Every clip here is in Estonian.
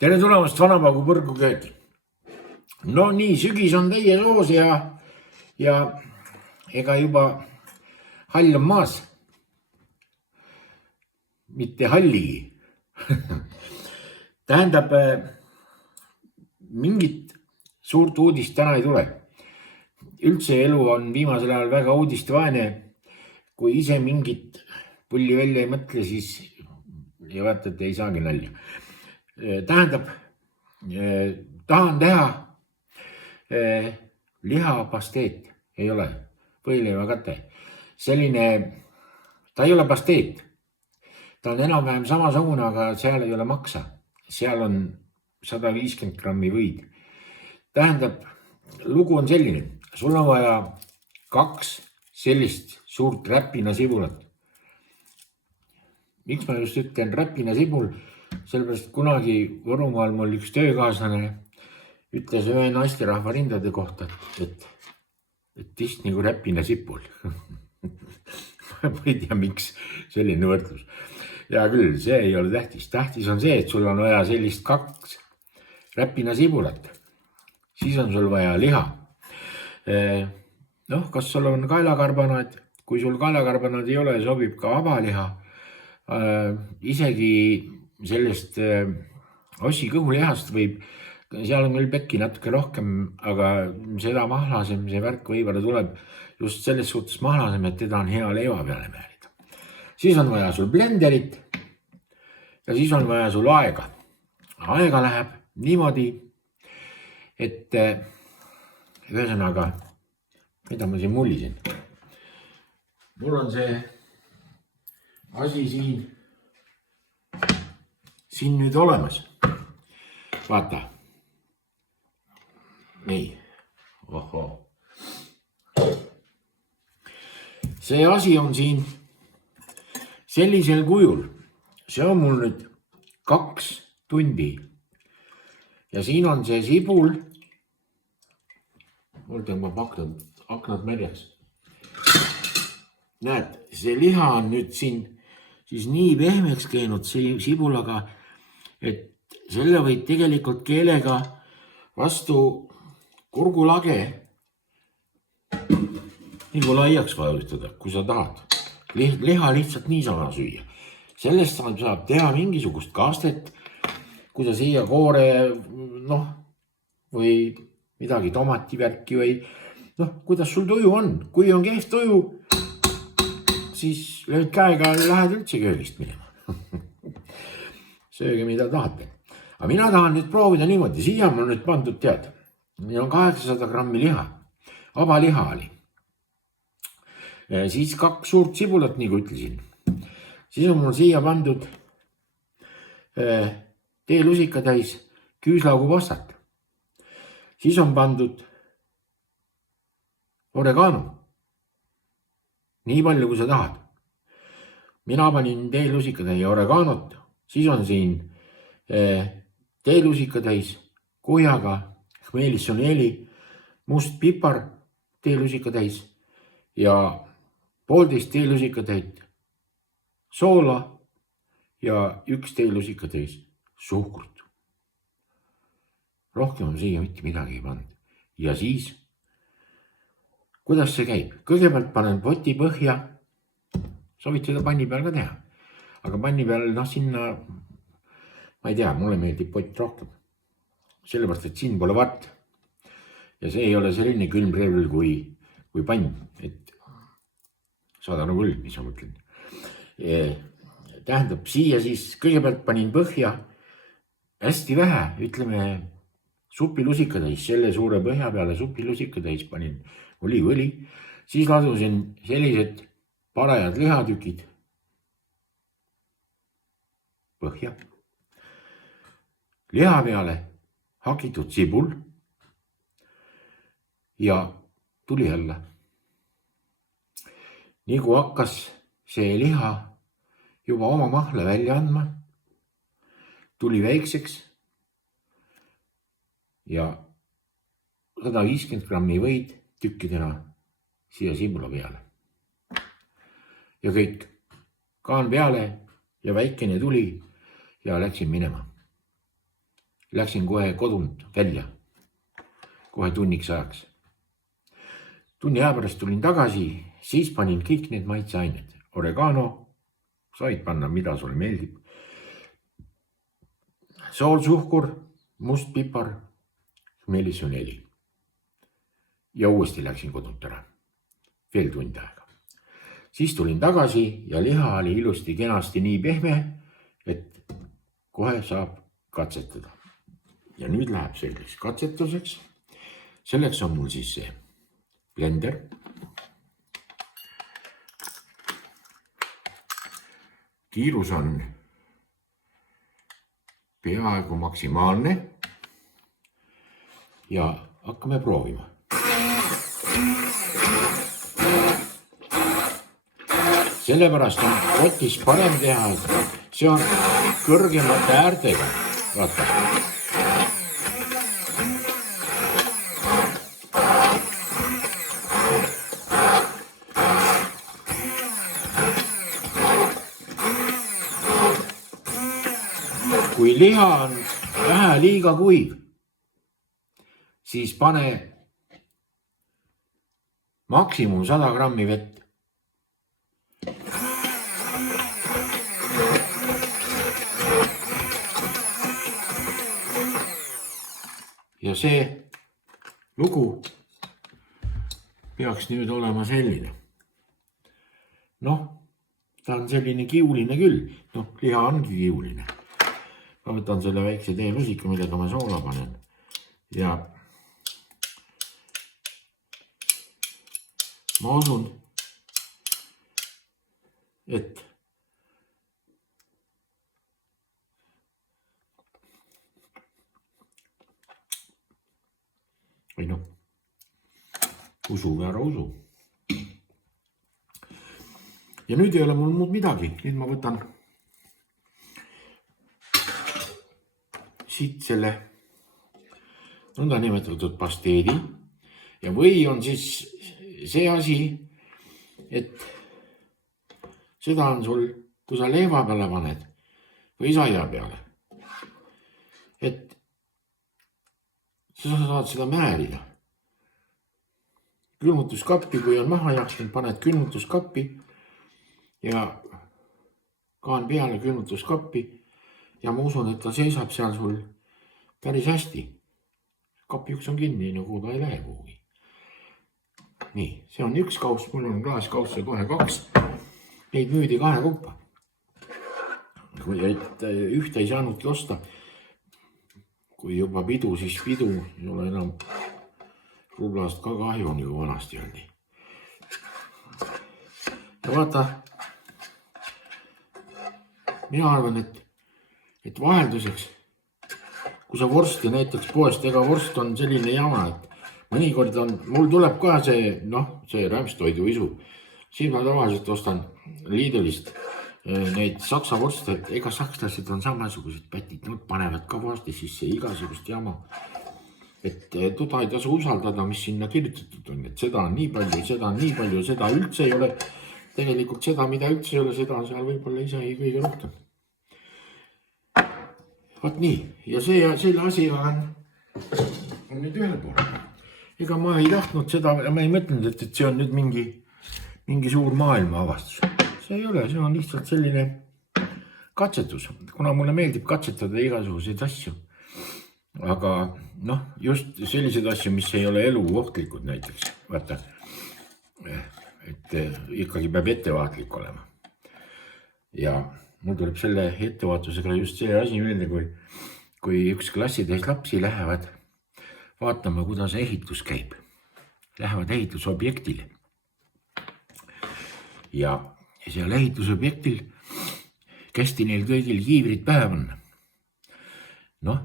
tere tulemast Vanapagu põrgukööki. No nii, sügis on täies hoos ja ega juba hall on maas. Mitte halligi. Tähendab, mingit suurt uudist täna ei tule. Üldse elu on viimasel ajal väga uudistevaene. Kui ise mingit pulli välja ei mõtle, siis ja vaata, et ei saagi nalja. Tähendab, tahan teha lihapasteet, ei ole, võileivakate. Selline, ta ei ole pasteet. Ta on enam-vähem samasugune, aga seal ei ole maksa. Seal on 150 grammi võid. Tähendab, lugu on selline. Sul on vaja 2 sellist suurt räpinasibulat. Miks ma just ütlen räpinasibul? Sellepärast kunagi Võrumaal mul üks töökaaslane ütles ühe naisterahva rindade kohta, et tist nagu räpinasipul. Ma ei tea, miks selline võrdlus. Ja küll, see ei ole tähtis. Tähtis on see, et sul on vaja sellist 2 räpinasibulat. Siis on sul vaja liha. Noh, kas sul on kaelakarbanaat? Kui sul kaelakarbanaat ei ole, sobib ka vabaliha. Isegi sellest ossi kõhulihast võib, seal on küll pekki natuke rohkem, aga seda mahlasem, see värk võib-olla tuleb just selles suhtes mahlasem, et teda on hea leiva peale määrida. Siis on vaja sul blenderit ja siis on vaja sul aega. Aega läheb niimoodi, et ühesõnaga, mida ma siin mullisin. Mul on see asi siin nüüd olemas. Vaata. Nii. Ohoo. See asi on siin sellisel kujul. See on mul nüüd 2 tundi. Ja siin on see sibul. Mul tõmbab aknad märjaks. Näed, see liha on nüüd siin siis nii pehmeks käinud sibulaga, et selle võid tegelikult keelega vastu kurgulage nagu laiaks vajutada, kui sa tahad. Liha lihtsalt niisama süüa. Sellest saab teha mingisugust kastet, kui sa siia koore, või midagi tomativärki või kuidas sul tuju on. Kui on kehv tuju, siis lööd käega ja lähed üldse köögist minema. Sööge, mida tahate. Aga mina tahan nüüd proovida niimoodi. Siia on nüüd pandud tead. Meil on 800 grammi liha. Vaba liha oli. Siis 2 suurt sibulat, nagu ütlesin. Siis on mul siia pandud teelusika täis küüslaugu pastat. Siis on pandud oregano. Nii palju, kui sa tahad. Mina panin teelusikatäis oreganot. Siis on siin teelusikatäis kuhjaga, hmeelissoneeli, must pipar teelusikatäis ja 1,5 teelusikatäit soola ja 1 teelusikatäis suhkrut. Rohkem on siia mitte midagi ei pannud. Ja siis, kuidas see käib? Kõigepealt panen poti põhja, sa võid seda panni peal ka teha. Aga panni peal, sinna, ma ei tea, mulle meeldib pott rohkem. Sellepärast, et siin pole vatt. Ja see ei ole selline külmrevl kui pann. Et saada nagu küll, mis ma mõtlen. Tähendab, siia siis kõigepealt panin põhja hästi vähe, ütleme supilusikatäis, selle suure põhja peale supilusikatäis panin oliivõli. Siis ladusin sellised parajad lihatükid põhja. Liha peale hakitud sibul ja tuli alla. Nii kui hakkas see liha juba oma mahla välja andma, tuli väikseks ja 150 grammi võid tükkidena siia sibula peale. Ja kõik, kaan peale ja väikene tuli ja läksin minema. läksin kohe kodunt välja, kohe tunniks ajaks. Tunni aja pärast tulin tagasi, siis panin kõik need maitseained. Oregano, said panna, mida sulle meeldib. Sool, suhkur, must pipar, meelisoneli. Ja uuesti läksin kodunt ära. Veel tund aega. Siis tulin tagasi ja liha oli ilusti kenasti nii pehme, et kohe saab katsetada. Ja nüüd läheb selliseks katsetuseks. Selleks on mul siis see blender. Kiirus on peaaegu maksimaalne ja hakkame proovima. Sellepärast on kotis parem teha, et see on kõrgemate äärtega. Vaata. Kui liha on vähe liiga kuiv, siis pane maksimum 100 grammi vett. Ja see lugu peaks nüüd olema selline. Noh, ta on selline kiuline küll. Noh, liha ongi kiuline. Ma võtan selle väikse teelusika, millega ma soola panen. Ja ma usun, et või noh, usu või ära usu. Ja nüüd ei ole mul muud midagi. Nüüd ma võtan siit selle nõnda nimetatud pasteedi ja või on siis see asi, et seda on sul, kui sa leiva peale paned või saia peale, et sa saad seda määrida. Külmutuskappi, kui on maha jahtunud, paned külmutuskappi ja kaan peale külmutuskappi ja ma usun, et ta seisab seal sul päris hästi. Kapi üks on kinni, nagu ta ei lähe kuhugi. Nii, see on üks kauss, mul on klaaskausse kohe 2. Neid müüdi 2 kaupa. Et ühte ei saanudki osta. Kui juba pidu, siis pidu ei ole enam rublast ka kahju, nagu vanasti öeldi. Ja vaata, mina arvan, et vahelduseks, kui sa vorsti näiteks poest, ega vorst on selline jama, et mõnikord on, mul tuleb ka see rämpstoidu isu. Siin ma tavaliselt ostan Lidlist neid saksa vorste, ega sakslased on samasugused pätid, nad panevad ka vorsti sisse igasugust jama. Et toda ei tasu usaldada, mis sinna kirjutatud on, et seda on nii palju, seda on nii palju, seda üldse ei ole. Tegelikult seda, mida üldse ei ole, seda on seal võib-olla isegi kõige rohkem. Vaat nii, ja selle asiga on nüüd ühel pool. Ega ma ei tahtnud seda, ma ei mõtlenud, et see on nüüd mingi suur maailma avastus. See ei ole, see on lihtsalt selline katsetus, kuna mulle meeldib katsetada igasuguseid asju. Aga just sellised asju, mis ei ole elu ohtlikud näiteks. Vaata, et ikkagi peab ettevaatlik olema. Ja mul tuleb selle ettevaatusega just see asi meelde, kui üks klassitäis lapsi lähevad vaatama, kuidas ehitus käib. Lähevad ehitusobjektile. Ja seal ehitusobjektil kästi neil kõigil kiivrid pähe panna.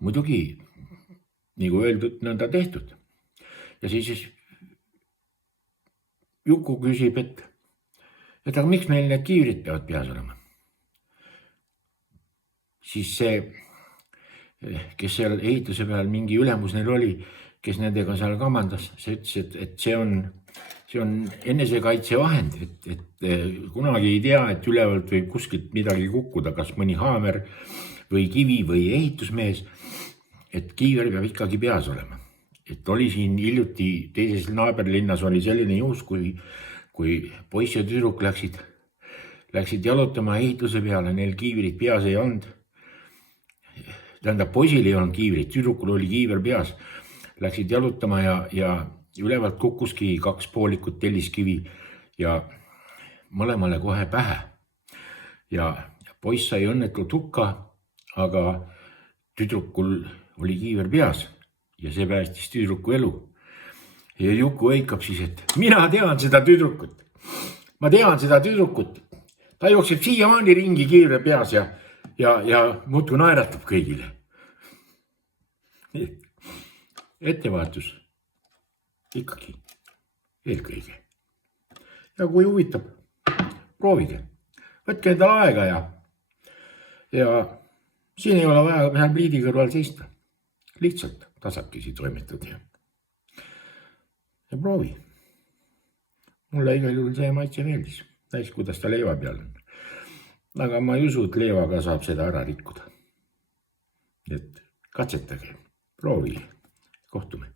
Muidugi, nagu öeldud, nõnda tehtud. Ja siis Juku küsib, et aga miks meil need kiivrid peavad peas olema? Siis see, kes seal ehituse peal mingi ülemus neil oli, kes nendega seal kamandas, see ütles, et see on enesekaitsevahend, et kunagi ei tea, et ülevalt võib kuskilt midagi kukkuda, kas mõni haamer või kivi või ehitusmees. et kiiver peab ikkagi peas olema. Et oli siin hiljuti teises naaberlinnas oli selline juhus, kui poiss ja tüdruk läksid jalutama ehituse peale, neil kiivrit peas ei olnud. Tähendab, poisil ei olnud kiivrit, tüdrukul oli kiiver peas. Läksid jalutama ja ülevalt kukkuski 2 poolikut telliskivi ja mõlemale kohe pähe. Ja poiss sai õnnetult hukka, aga tüdrukul oli kiiver peas ja see päästis tüdruku elu. Ja Juku hõikab siis, et mina tean seda tüdrukut. Ma tean seda tüdrukut. Ta jookseb siiamaani ringi kiivre peas ja muudkui naeratab kõigile. Ettevaatus ikkagi eelkõige. Ja kui huvitab, proovige. Võtke endale aega ja siin ei ole vaja seal pliidi kõrval seista. Lihtsalt tasakesi toimetada ja proovi. Mulle igal juhul see maitse meeldis. Näis, kuidas ta leiva peal on. Aga ma ei usu, et leivaga saab seda ära rikkuda. Et katsetage, proovige, kohtume.